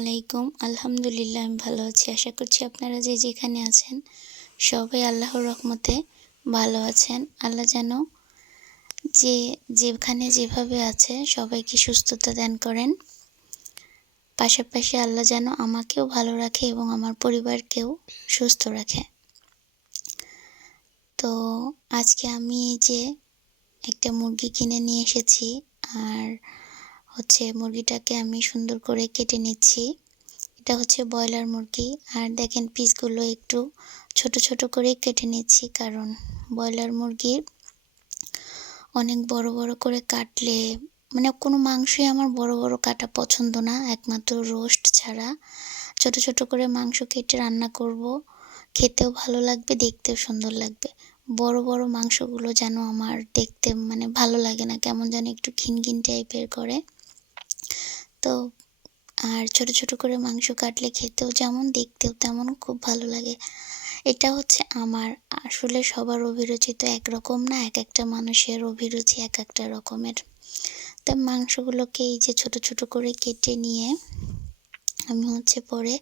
আলাইকুম। আলহামদুলিল্লাহ আমি ভালো আছি। আশা করছি আপনারা যে যেখানে আছেন সবাই আল্লাহর রহমতে ভালো আছেন। আল্লাহ যেন যে যেখানে যেভাবে আছে সবাইকে সুস্থতা দান করেন। পাশাপাশি আল্লাহ যেন আমাকেও ভালো রাখে এবং আমার পরিবারকেও সুস্থ রাখে। তো আজকে আমি এই যে একটা মুরগি কিনে নিয়ে এসেছি, আর মুরগিটাকে আমি সুন্দর করে কেটে নিচ্ছি। এটা ব্রয়লার মুরগি, আর দেখেন পিসগুলো একটু ছোট ছোট করে কেটে নিচ্ছি, কারণ ব্রয়লার মুরগির অনেক বড় বড় করে কাটলে কোনো মাংসই আমার বড় বড় কাটা পছন্দ না, একমাত্র রোস্ট ছাড়া। ছোট ছোট করে মাংস কেটে রান্না করব, খেতেও ভালো লাগবে, দেখতেও সুন্দর লাগবে। বড় বড় মাংসগুলো যেন আমার দেখতে ভালো লাগে না, কেমন যেন একটু ঘিন টাইপের করে। তো আর ছোট ছোট করে মাংস কাটলে খেতেও যেমন দেখতেও তেমন খুব ভালো লাগে। এটা আমার আসলে সবার অভিরুচি তো একরকম না, এক একটা মানুষের অভিরুচি এক একটা রকমের। তো মাংসগুলোকে এই যে ছোট ছোট করে কেটে নিয়ে আমি পরে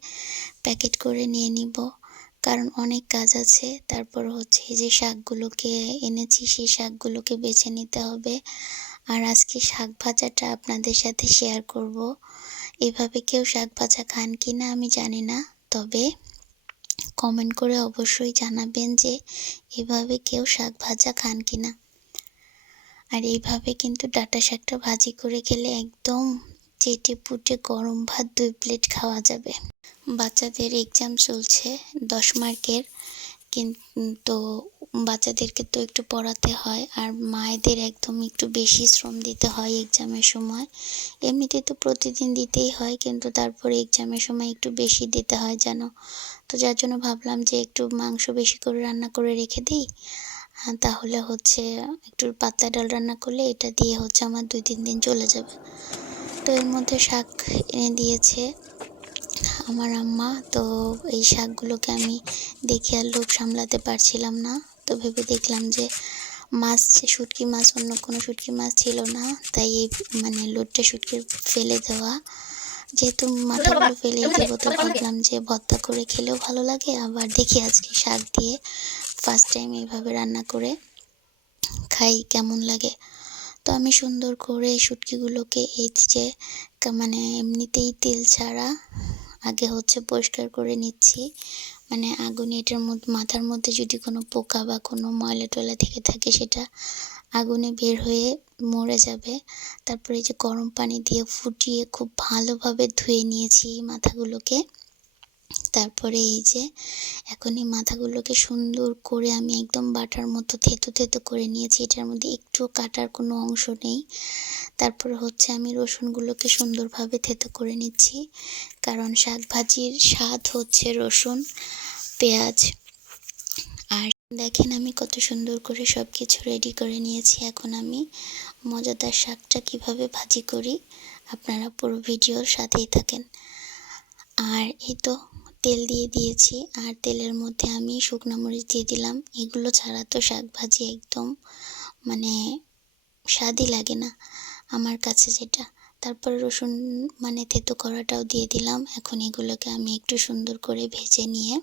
প্যাকেট করে নিয়ে নিব, কারণ অনেক কাজ আছে। তারপর এই যে শাকগুলোকে এনেছি, সেই শাকগুলোকে বেছে নিতে হবে। আর আজকে শাক ভাজাটা আপনাদের সাথে শেয়ার করব। এভাবে কেউ শাক ভাজা খান কি না আমি জানি না, তবে কমেন্ট করে অবশ্যই জানাবেন যে এভাবে কেউ শাক ভাজা খান কি না। আর এইভাবে কিন্তু ডাঁটা শাকটা ভাজি করে খেলে একদম চেটে পুটে গরম ভাত 2 প্লেট খাওয়া যাবে। বাচ্চাদের এক্সাম চলছে 10 মার্কের, কিন্তু বাচ্চাদেরকে তো একটু পড়াতে হয়, আর মায়েদের একদম একটু বেশি শ্রম দিতে হয় এক্সামের সময়। এমনিতে তো প্রতিদিন দিতেই হয়, কিন্তু তারপরে এক্সামের সময় একটু বেশি দিতে হয় যেন। তো যার জন্য ভাবলাম যে একটু মাংস বেশি করে রান্না করে রেখে দিই, তাহলে একটু পাতলা ডাল রান্না করলে এটা দিয়ে আমার 2-3 দিন চলে যাবে। তো এর মধ্যে শাক এনে দিয়েছে আমার আম্মা। তো এই শাকগুলোকে আমি দেখে আর লোভ সামলাতে পারছিলাম না, তো ভেবে দেখলাম যে মাছ, শুটকি মাছ, অন্য কোনো শুটকি মাছ ছিল না, তাই এই লোডটা শুটকির ফেলে দেওয়া, যেহেতু মাথাগুলো ফেলেই দেবো, তো ভাবলাম যে ভর্তা করে খেলেও ভালো লাগে। আবার দেখি আজকে শাক দিয়ে ফার্স্ট টাইম এইভাবে রান্না করে খাই কেমন লাগে। তো আমি সুন্দর করে শুটকিগুলোকে এই যে এমনিতেই তেল ছাড়া আগে পরিষ্কার করে নিচ্ছি। আগুনে এটার মধ্যে মাথার মধ্যে যদি কোনো পোকা বা কোনো ময়লা টয়লা থেকে থাকে সেটা আগুনে বের হয়ে মরে যাবে। তারপরে এই যে গরম পানি দিয়ে ফুটিয়ে খুব ভালোভাবে ধুয়ে নিয়েছি এই মাথাগুলোকে। তারপরে এই যে এখন এই মাথাগুলোকে সুন্দর করে আমি একদম বাটার মতো থেতো থেতো করে নিয়েছি, এটার মধ্যে একটু কাটার কোনো অংশ নেই। তারপরে আমি রসুনগুলোকে সুন্দরভাবে থেতো করে নিচ্ছি, কারণ শাক ভাজির স্বাদ রসুন, পেঁয়াজ। আর দেখেন আমি কত সুন্দর করে সব কিছু রেডি করে নিয়েছি। এখন আমি মজাদার শাকটা কিভাবে ভাজি করি আপনারা পুরো ভিডিওর সাথেই থাকেন। আর এই তো তেল দিয়ে দিয়েছি, আর তেলের মধ্যে আমি শুকনো মরিচ দিয়ে দিলাম। এগুলো ছাড়া তো শাক ভাজি একদম স্বাদই লাগে না আমার কাছে যেটা। তারপরে রসুন থেতো করাটাও দিয়ে দিলাম। এখন এগুলোকে আমি একটু সুন্দর করে ভেজে নিয়ে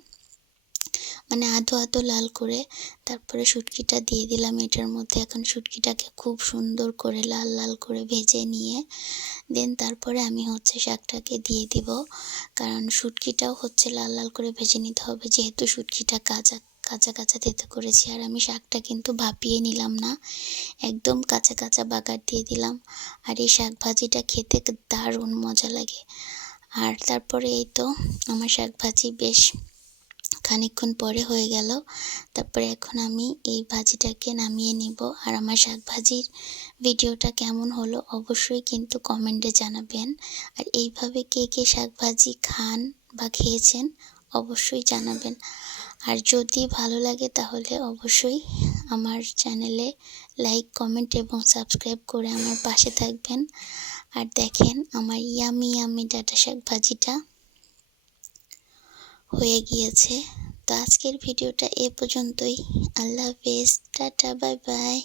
আধো আধো লাল করে তারপরে শুটকিটা দিয়ে দিলাম এটার মধ্যে। এখন শুটকিটাকে খুব সুন্দর করে লাল লাল করে ভেজে নিয়ে দেন তারপরে আমি শাকটাকে দিয়ে দিব, কারণ শুটকিটাও লাল লাল করে ভেজে নিতে হবে, যেহেতু শুটকিটা কাঁচা কাঁচা কাঁচা থেতো করেছি। আর আমি শাকটা কিন্তু ভাপিয়ে নিলাম না, একদম কাঁচা কাঁচা বাগার দিয়ে দিলাম। আর এই শাক ভাজিটা খেতে দারুণ মজা লাগে। আর তারপরে এই তো আমার শাক ভাজি বেশ খানিকক্ষণ পরে হয়ে গেল। তারপরে এখন আমি এই ভাজিটাকে নামিয়ে নিব। আর আমার শাক ভাজির ভিডিওটা কেমন হলো অবশ্যই কিন্তু কমেন্টে জানাবেন। আর এইভাবে কে কে শাক ভাজি খান বা খেয়েছেন অবশ্যই জানাবেন। আর যদি ভালো লাগে তাহলে অবশ্যই আমার চ্যানেলে লাইক, কমেন্ট এবং সাবস্ক্রাইব করে আমার পাশে থাকবেন। আর দেখেন আমার ইয়ামি ইয়ামি ডাঁটা শাক ভাজিটা হয়ে গিয়েছে। তো আজকের ভিডিওটা এ পর্যন্তই। আল্লাহ হাফেজ, টাটা, বাই বাই।